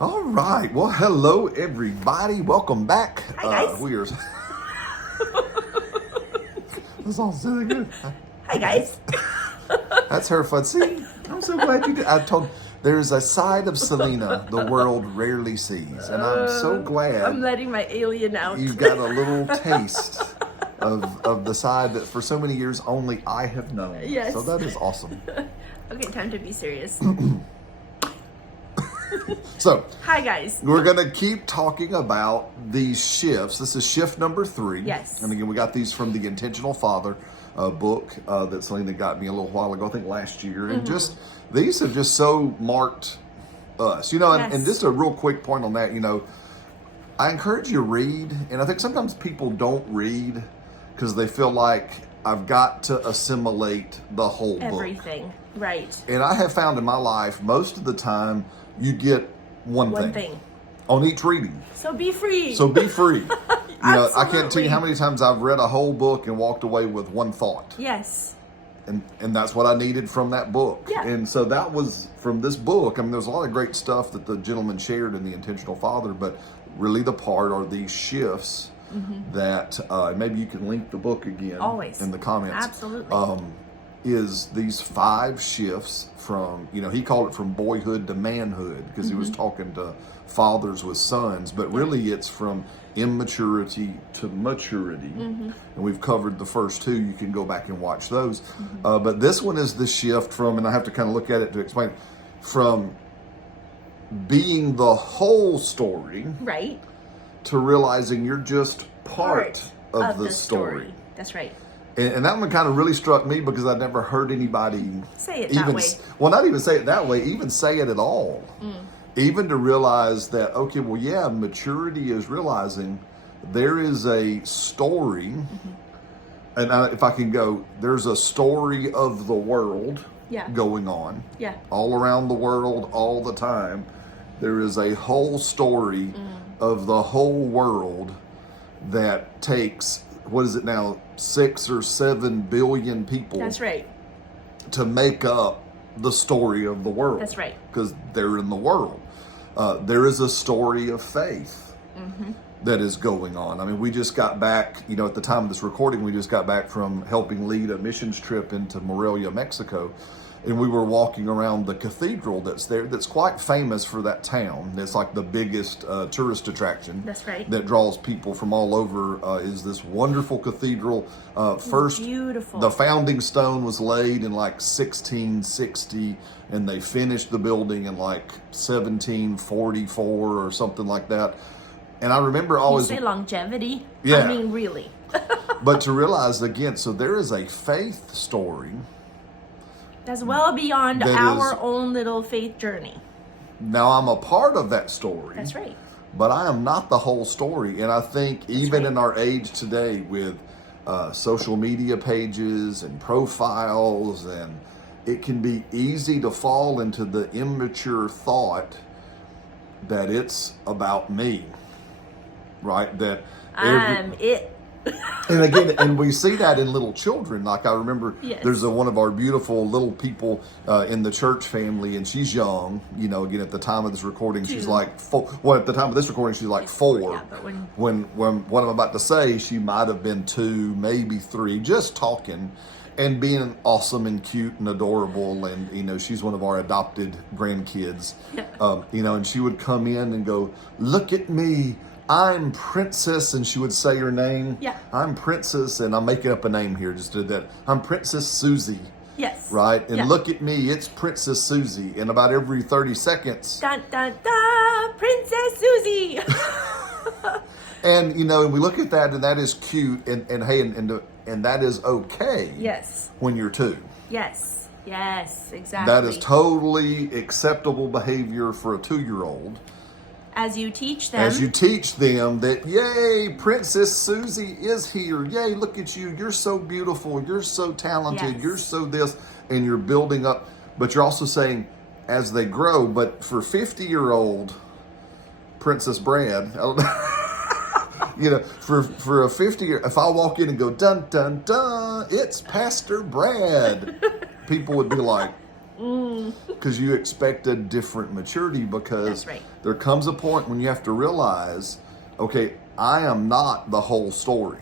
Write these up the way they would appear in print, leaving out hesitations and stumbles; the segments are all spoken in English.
All right. Well, hello, everybody. Welcome back. Hi, guys. We are. That's all so good. Hi, guys. That's her fun. See, I'm so glad you did. I told there's a side of Celina the world rarely sees, and I'm so glad. I'm letting my alien out. You got a little taste of the side that for so many years only I have known. Yes. So that is awesome. Okay, time to be serious. So, Hi, guys. we're going to keep talking about these shifts. This is shift number 3. Yes. And again, we got these from the Intentional Father book that Celina got me a little while ago, I think last year. And just, these have just so marked us. You know, Yes. and just a real quick point on that, you know, I encourage you to read. And I think sometimes people don't read because they feel like I've got to assimilate the whole book. Everything. Right. And I have found in my life, most of the time, you get one thing on each reading. So be free. So be free. You know, I can't tell Absolutely. you how many times I've read a whole book and walked away with one thought. Yes. And that's what I needed from that book. Yeah. And so that was from this book. I mean, there's a lot of great stuff that the gentleman shared in the Intentional Father, but really the part are these shifts that maybe you can link the book again Always. in the comments. Absolutely. Is these 5 shifts from, you know, he called it from boyhood to manhood because he was talking to fathers with sons, but really it's from immaturity to maturity. And we've covered the first 2. You can go back and watch those. But this one is the shift from, and I have to kind of look at it to explain, from being the whole story Right. to realizing you're just part of the story. That's right. And that one kind of really struck me because I'd never heard anybody Say it that even, way. well, not even say it that way, even say it at all. Even to realize that, okay, well, yeah, maturity is realizing there is a story, and if I can go, there's a story of the world Yeah. going on Yeah. all around the world all the time. There is a whole story of the whole world that takes, what is it now, 6 or 7 billion people That's right. to make up the story of the world. That's right. Because they're in the world. There is a story of faith that is going on. I mean, we just got back, you know, at the time of this recording, we just got back from helping lead a missions trip into Morelia, Mexico. And we were walking around the cathedral that's there, that's quite famous for that town. It's like the biggest tourist attraction. That's right. That draws people from all over. Is this wonderful cathedral. First, beautiful. the founding stone was laid in like 1660, and they finished the building in like 1744 or something like that. And I remember always You say longevity? Yeah. I mean, really. but to realize again, so there is a faith story. That's well beyond That our is- own little faith journey. Now I'm a part of that story. That's right. But I am not the whole story. And I think even right. in our age today with social media pages and profiles, and it can be easy to fall into the immature thought that it's about me, right? That I'm it. and again, and we see that in little children. Like I remember, Yes. there's one of our beautiful little people in the church family, and she's young. You know, again at the time of this recording, she's 2. like 4. Well, at the time of this recording, she's like 4. Yeah, but When what I'm about to say, she might have been 2, maybe 3, just talking and being awesome and cute and adorable. And you know, she's one of our adopted grandkids. Yeah. You know, and she would come in and go, "Look at me. I'm Princess," and she would say her name. Yeah. I'm Princess, and I'm making up a name here, just did that. I'm Princess Susie, Yes. right? And Yeah. look at me, it's Princess Susie. And about every 30 seconds, Dun dun dun, Princess Susie. and you know, and we look at that, and that is cute, and hey, and that is okay. Yes. When you're 2. Yes. Yes. Exactly. That is totally acceptable behavior for a 2-year-old. As you teach them. As you teach them that, yay, Princess Susie is here. Yay, look at you. You're so beautiful. You're so talented. Yes. You're so this. And you're building up. But you're also saying, as they grow, but for 50-year-old Princess Brad, I don't know, you know, for a 50-year, if I walk in and go, dun, dun, dun, it's Pastor Brad, people would be like, because you expect a different maturity, because That's right. there comes a point when you have to realize, okay, I am not the whole story.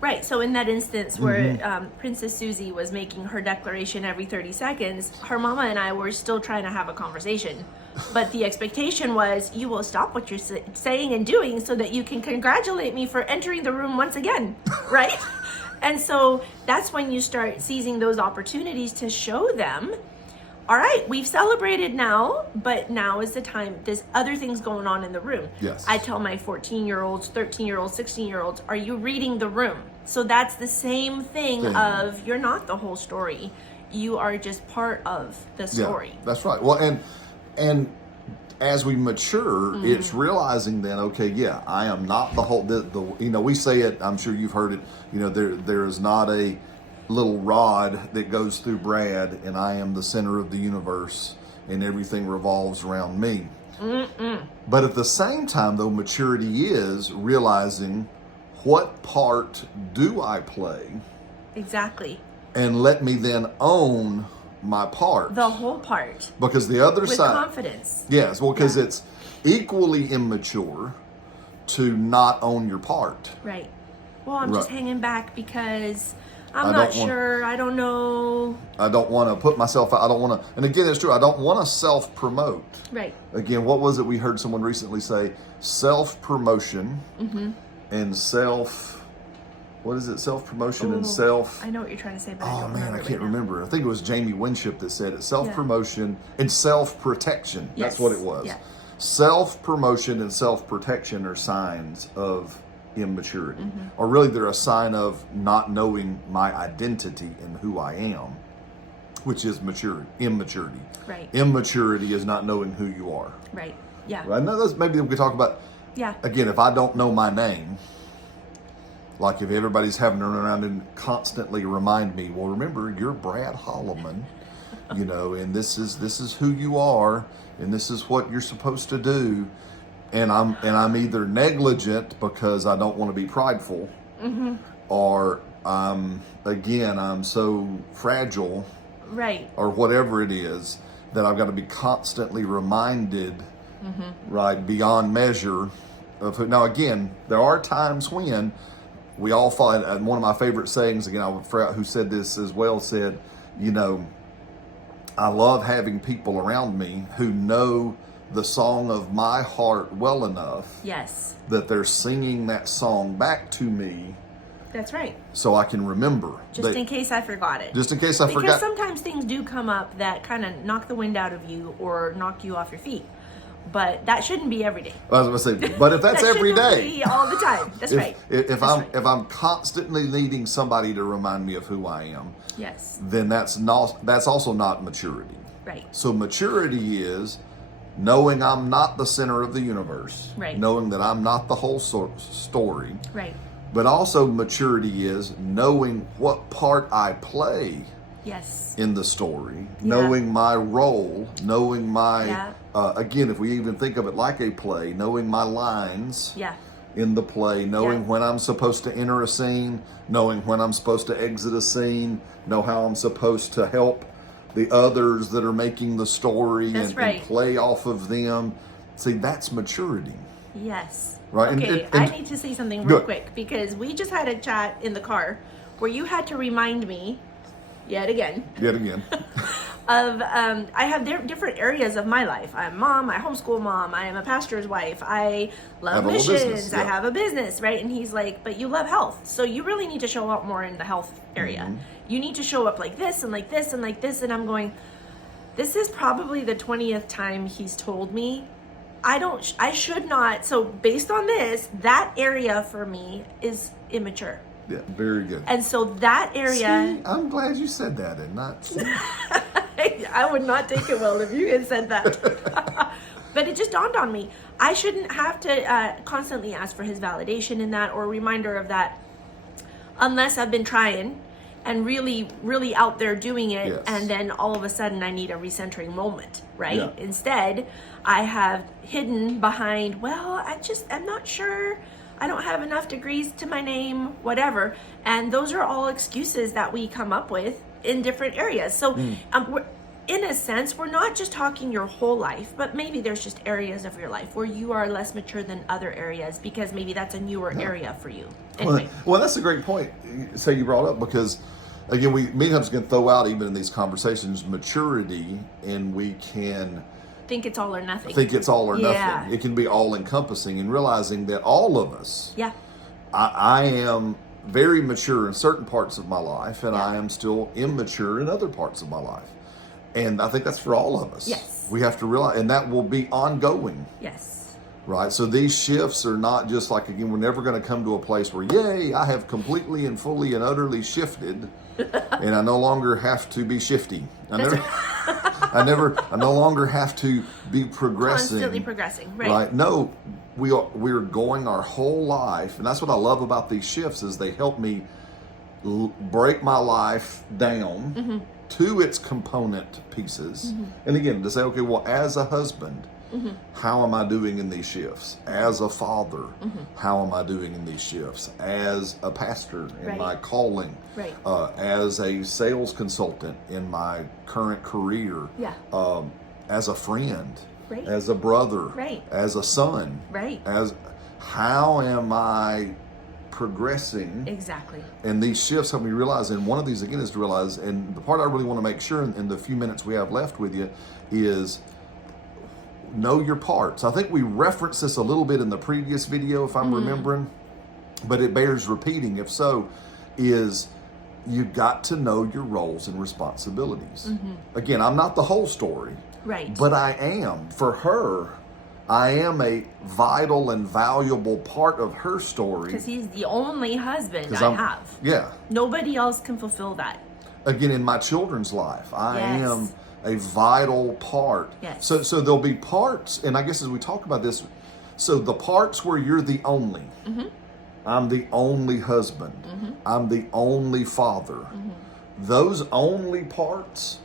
Right. So in that instance where Princess Susie was making her declaration every 30 seconds, her mama and I were still trying to have a conversation. But the expectation was, you will stop what you're saying and doing so that you can congratulate me for entering the room once again. Right? And so that's when you start seizing those opportunities to show them, all right, we've celebrated now, but now is the time. There's other things going on in the room. Yes. I tell my 14-year-olds, 13-year-olds, 16-year-olds, are you reading the room? So that's the same thing of, you're not the whole story. You are just part of the story. Yeah, that's right. Well, and as we mature, it's realizing then, okay, yeah, I am not the whole. The we say it. I'm sure you've heard it. There is not a little rod that goes through Brad, and I am the center of the universe, and everything revolves around me. But at the same time, though, maturity is realizing, what part do I play? Exactly. And let me then own my part. The whole part. Because the other with side. With confidence. Yes, well, because it's equally immature to not own your part. Right. Well, I'm just hanging back because I'm I not don't want- sure. I don't know. I don't want to put myself out. I don't want to. And again, it's true. I don't want to self-promote. Right. Again, what was it we heard someone recently say? Self-promotion and what is it? Self-promotion and self. I know what you're trying to say, but I Oh don't man, I remember can't right now. remember. I think it was Jamie Winship that said it. Self-promotion and self-protection. That's Yes. what it was. Yeah. Self-promotion and self-protection are signs of immaturity, or really they're a sign of not knowing my identity and who I am, which is immaturity. Right. Immaturity is not knowing who you are. Right. Yeah. Right? Now, maybe we could talk about. Yeah. Again, if I don't know my name, like if everybody's having to run around and constantly remind me, well, remember, you're Brad Holliman, and this is who you are, and this is what you're supposed to do, and I'm either negligent because I don't want to be prideful, or I'm so fragile, Right. or whatever it is, that I've got to be constantly reminded, right, beyond measure of who. Now, again, there are times when we all find, and one of my favorite sayings, again, I forgot who said this as well, said, I love having people around me who know the song of my heart well enough Yes. that they're singing that song back to me That's right. so I can remember. Just in case I forgot it. Just in case I Because forgot. sometimes things do come up that kind of knock the wind out of you or knock you off your feet. But that shouldn't be every day. I was going to say, but if that's That every shouldn't day, be all the time. That's right. If I'm constantly needing somebody to remind me of who I am, Yes. then that's also not maturity. Right. So maturity is knowing I'm not the center of the universe, Right. knowing that I'm not the whole story, Right. but also maturity is knowing what part I play Yes. in the story, Yeah. knowing my role, knowing my, Yeah. again, if we even think of it like a play, knowing my lines Yeah. in the play, knowing Yeah. when I'm supposed to enter a scene, knowing when I'm supposed to exit a scene, know how I'm supposed to help the others that are making the story That's and right. play off of them. See, that's maturity. Yes. Right, and- Okay, and- I need to say something real Good. quick because we just had a chat in the car where you had to remind me, yet again, Yet again. of I have different areas of my life. I'm a mom, I homeschool mom, I am a pastor's wife, I love Have a little missions, business, I yeah. have a business, right? And he's like, but you love health, so you really need to show up more in the health area. You need to show up like this and like this and like this. And I'm going, this is probably the 20th time he's told me I should not. So based on this, that area for me is immature. Yeah, very good. And so that area, See, I'm glad you said that and not. I would not take it well if you had said that. But it just dawned on me. I shouldn't have to constantly ask for his validation in that or a reminder of that unless I've been trying and really, really out there doing it. Yes. And then all of a sudden I need a recentering moment, right? Yeah. Instead, I have hidden behind, well, I'm not sure. I don't have enough degrees to my name, whatever. And those are all excuses that we come up with in different areas. So in a sense, we're not just talking your whole life, but maybe there's just areas of your life where you are less mature than other areas because maybe that's a newer area for you. Anyway. Well, that's a great point. Say you brought up, because again, many times can throw out, even in these conversations, maturity, and we can think it's all or nothing. Nothing. It can be all encompassing, and realizing that all of us, I am very mature in certain parts of my life, and I am still immature in other parts of my life. And I think that's for all of us. Yes. We have to realize, and that will be ongoing. Yes. Right? So these shifts are not just like, again, we're never going to come to a place where, yay, I have completely and fully and utterly shifted, and I no longer have to be shifty. I no longer have to be progressing. Constantly progressing, right? Right? No, we're going our whole life, and that's what I love about these shifts, is they help me break my life down to its component pieces. And again, to say, okay, well, as a husband, how am I doing in these shifts? As a father, how am I doing in these shifts? As a pastor in my calling, as a sales consultant in my current career, as a friend, as a brother, as a son, as how am I progressing? Exactly. And these shifts help me realize, and one of these again is to realize, and the part I really want to make sure in the few minutes we have left with you is know your parts. I think we referenced this a little bit in the previous video, if I'm remembering, but it bears repeating if so, is you got to know your roles and responsibilities. Again, I'm not the whole story, but I am. For her, I am a vital and valuable part of her story. Because he's the only husband I have. Yeah. Nobody else can fulfill that. Again, in my children's life, I am a vital part. Yes. So there'll be parts, and I guess as we talk about this, so the parts where you're the only, I'm the only husband, I'm the only father, those only parts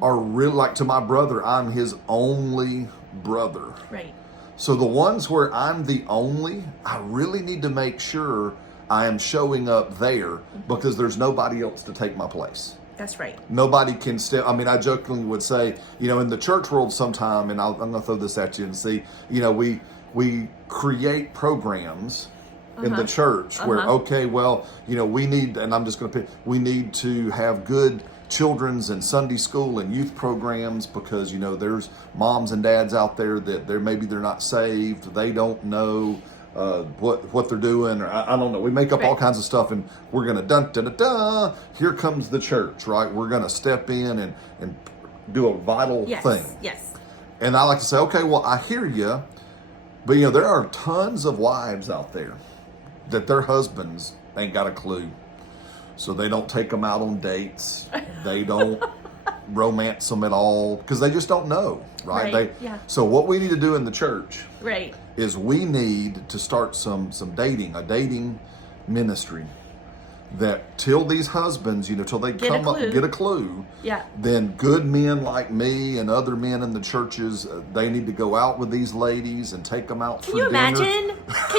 are real. Like to my brother, I'm his only brother. Right. So the ones where I'm the only, I really need to make sure I am showing up there because there's nobody else to take my place. That's right. Nobody can step. I mean, I jokingly would say, in the church world sometime, and I'm going to throw this at you and see, we create programs in the church where, okay, well, we need, and I'm just going to pick, we need to have good children's and Sunday school and youth programs because, there's moms and dads out there that maybe they're not saved. They don't know what they're doing, or I don't know. We make up all kinds of stuff, and we're gonna dun. Here comes the church, right? We're gonna step in and do a vital thing. Yes. And I like to say, okay, well, I hear you, but there are tons of wives out there that their husbands ain't got a clue, so they don't take them out on dates. They don't romance them at all because they just don't know, right? So what we need to do in the church, is we need to start a dating ministry that till these husbands, till they come up and get a clue, then good men like me and other men in the churches, they need to go out with these ladies and take them out for dinner. Can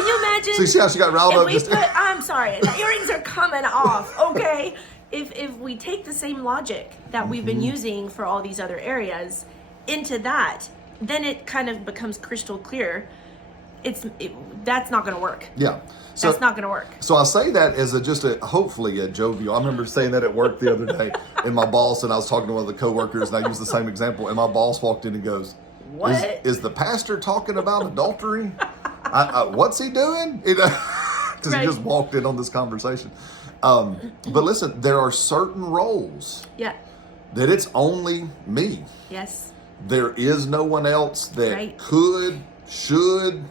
you imagine? See how she got riled up? I'm sorry, the earrings are coming off, okay? If we take the same logic that we've been using for all these other areas into that, then it kind of becomes crystal clear. That's not going to work. Yeah. So, that's not going to work. So I say that as hopefully a jovial. I remember saying that at work the other day, and my boss, and I was talking to one of the coworkers, and I used the same example, and my boss walked in and goes, "What is the pastor talking about adultery? What's he doing?" Because he just walked in on this conversation. But listen, there are certain roles that it's only me. Yes. There is no one else that could, should,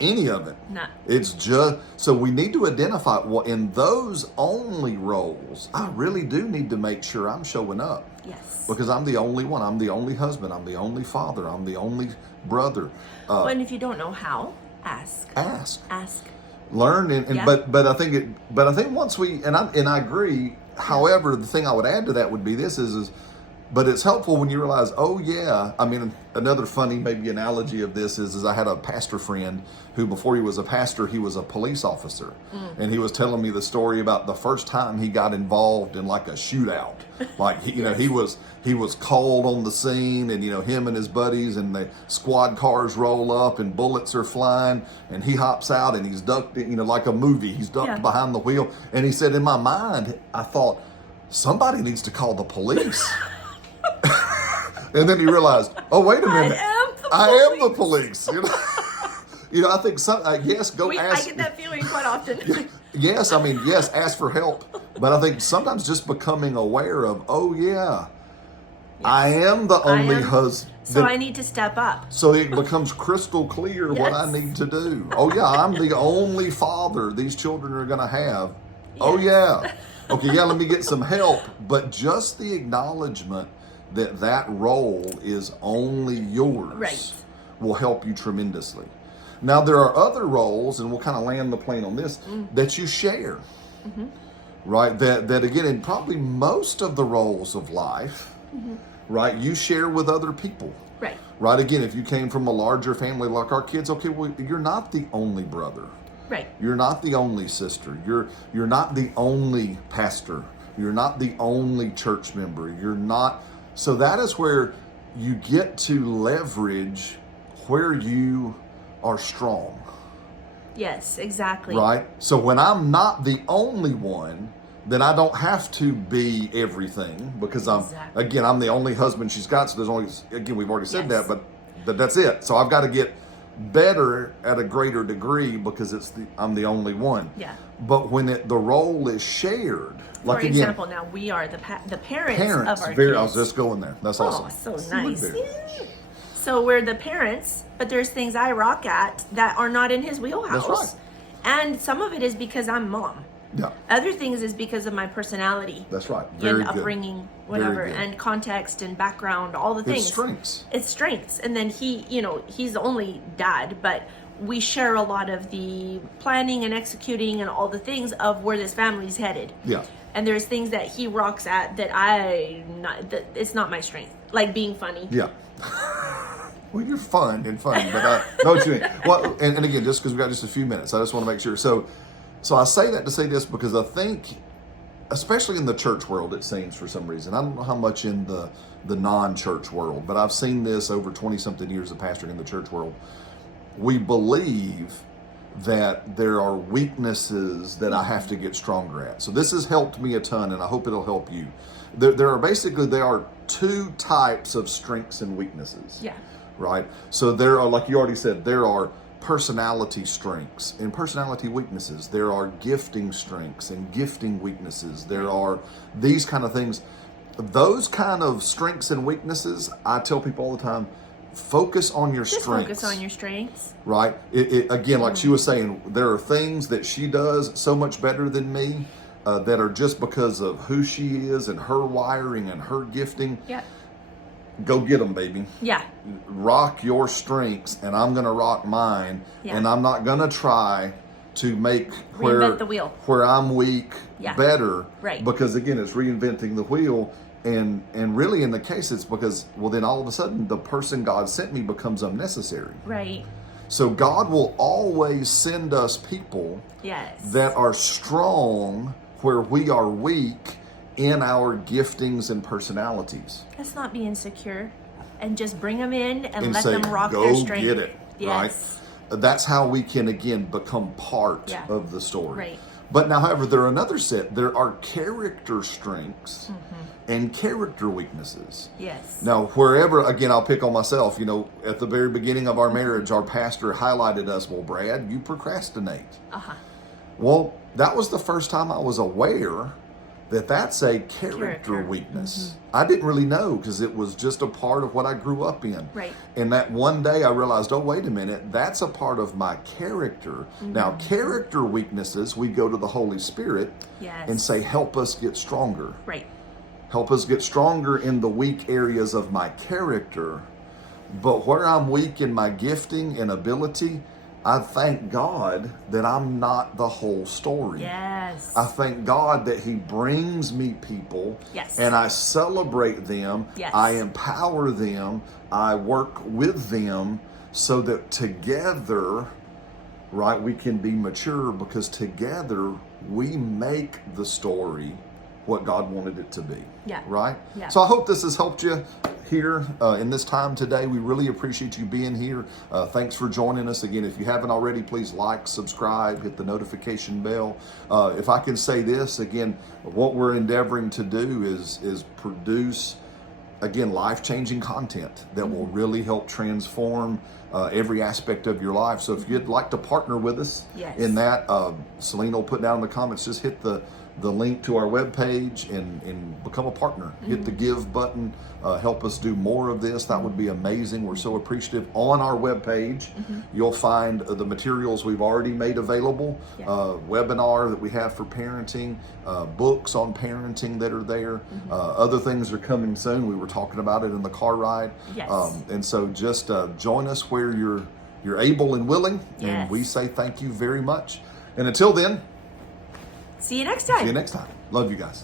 any of it. No. It's just, so we need to identify, well, in those only roles, I really do need to make sure I'm showing up. Yes. Because I'm the only one. I'm the only husband. I'm the only father. I'm the only brother. And if you don't know how, ask. Ask. Learn, but I think once we, and I agree. However, the thing I would add to that would be this is But it's helpful when you realize, oh yeah. I mean, another funny maybe analogy of this is I had a pastor friend who, before he was a pastor, he was a police officer. And he was telling me the story about the first time he got involved in like a shootout. Like, he was called on the scene, and, him and his buddies, and the squad cars roll up and bullets are flying, and he hops out and he's ducked, like a movie. He's ducked behind the wheel. And he said, in my mind, I thought, somebody needs to call the police. And then he realized, oh, wait a minute. I am the police. I think yes, go ask. I get that feeling quite often. Yes, ask for help. But I think sometimes just becoming aware of, oh yeah, I am the only husband. So I need to step up. So it becomes crystal clear what I need to do. Oh yeah, I'm the only father these children are going to have. Yes. Oh yeah. Okay, let me get some help. But just the acknowledgement that role is only yours will help you tremendously. Now, there are other roles, and we'll kind of land the plane on this, that you share, right? That again, in probably most of the roles of life, right, you share with other people. Right, again, if you came from a larger family like our kids, okay, well, you're not the only brother. Right. You're not the only sister. You're not the only pastor. You're not the only church member. You're not. So that is where you get to leverage where you are strong. Yes, exactly. Right? So when I'm not the only one, then I don't have to be everything, because I'm the only husband she's got. So there's only, again, we've already said that, but that's it. So I've got to get better at a greater degree because I'm the only one. Yeah. But when the role is shared, like for example, now we are the parents of our kids. I was just going there. That's awesome. Oh, so nice. So we're the parents, but there's things I rock at that are not in his wheelhouse. That's right. And some of it is because I'm mom. Yeah. Other things is because of my personality. That's right. Very and good. upbringing, whatever, and context and background, all the things. It's strengths. And then he's only dad, but we share a lot of the planning and executing and all the things of where this family's headed. Yeah. And there's things that he rocks at that it's not my strength, like being funny. Yeah. Well, you're fun, but I know what you mean. Well, and again, just because we got just a few minutes, I just want to make sure. So I say that to say this because I think, especially in the church world, it seems for some reason, I don't know how much in the non-church world, but I've seen this over 20-something years of pastoring in the church world. We believe that there are weaknesses that I have to get stronger at. So this has helped me a ton, and I hope it'll help you. There are two types of strengths and weaknesses. Yeah. Right? So there are, like you already said, there are personality strengths and personality weaknesses. There are gifting strengths and gifting weaknesses. There are these kind of things. Those kind of strengths and weaknesses, I tell people all the time, focus on your strengths. Focus on your strengths. Right? Again, like she was saying, there are things that she does so much better than me that are just because of who she is and her wiring and her gifting. Yeah. Go get them, baby. Yeah. Rock your strengths, and I'm going to rock mine. Yeah. And I'm not going to try to make reinvent the wheel where I'm weak better. Right. Because again, it's reinventing the wheel. And really in the case, it's because, well, then all of a sudden the person God sent me becomes unnecessary. Right. So God will always send us people that are strong where we are weak in our giftings and personalities. Let's not be insecure and just bring them in and let say, them rock go their strength. Get it. Yes. Right? That's how we can, again, become part of the story. Right. But now, however, there are another set. There are character strengths and character weaknesses. Yes. Now, wherever, again, I'll pick on myself. At the very beginning of our marriage, our pastor highlighted us, well, Brad, you procrastinate. Well, that was the first time I was aware that that's a character weakness. I didn't really know because it was just a part of what I grew up in. Right. And that one day I realized, oh, wait a minute, that's a part of my character. Now, character weaknesses, we go to the Holy Spirit and say, help us get stronger. Right. Help us get stronger in the weak areas of my character. But where I'm weak in my gifting and ability, I thank God that I'm not the whole story. Yes. I thank God that He brings me people, Yes. and I celebrate them. Yes. I empower them. I work with them so that together, right, we can be mature, because together we make the story what God wanted it to be. Yeah. Right? Yeah. So I hope this has helped you here in this time today. We really appreciate you being here. Thanks for joining us. Again, if you haven't already, please like, subscribe, hit the notification bell. If I can say this, again, what we're endeavoring to do is produce, again, life-changing content that will really help transform every aspect of your life. So if you'd like to partner with us in that, Celina will put down in the comments, just hit the link to our webpage and become a partner. Hit the give button. Help us do more of this. That would be amazing. We're so appreciative. On our webpage, you'll find the materials we've already made available, webinar that we have for parenting, books on parenting that are there. Other things are coming soon. We were talking about it in the car ride. Yes. And so just join us where you're able and willing. And we say thank you very much. And until then, see you next time. see you next time. Love you guys.